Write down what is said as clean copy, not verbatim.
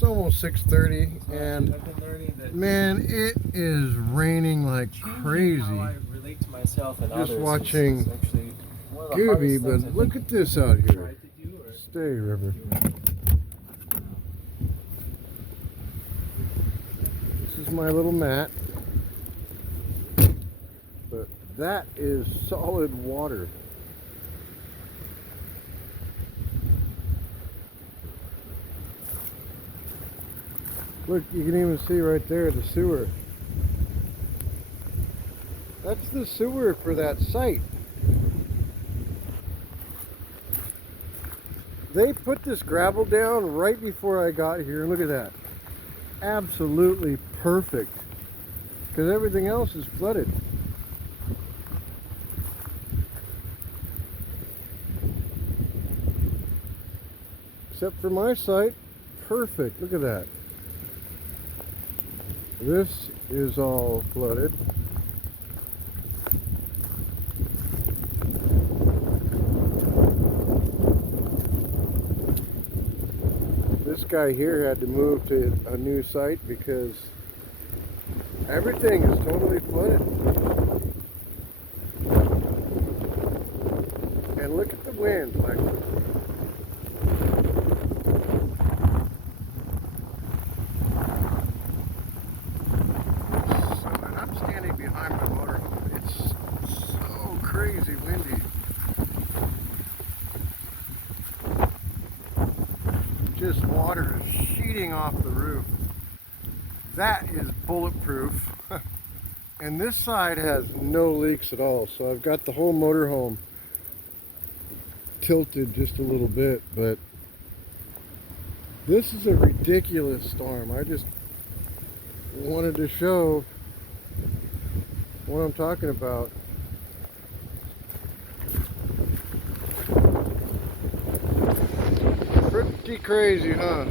It's almost 6:30, and I've been learning that man, it is raining like crazy. how I relate to myself and Just others watching is actually one of the Gooby, hardest but things I look think at this out I've here. tried to do, or Stay, River. This is my little mat, but that is solid water. Look, you can even see right there the sewer. That's the sewer for that site. They put this gravel down right before I got here. Look at that. Absolutely perfect. Because everything else is flooded. Except for my site. Perfect. Look at that. This is all flooded. This guy here had to move to a new site because everything is totally flooded. And look at the wind. Like, and I'm standing behind my motorhome. It's so crazy windy. Just water is sheeting off the roof. That is bulletproof. And this side has no leaks at all. So I've got the whole motorhome tilted just a little bit, but this is a ridiculous storm. I just wanted to show what I'm talking about. Pretty crazy, huh?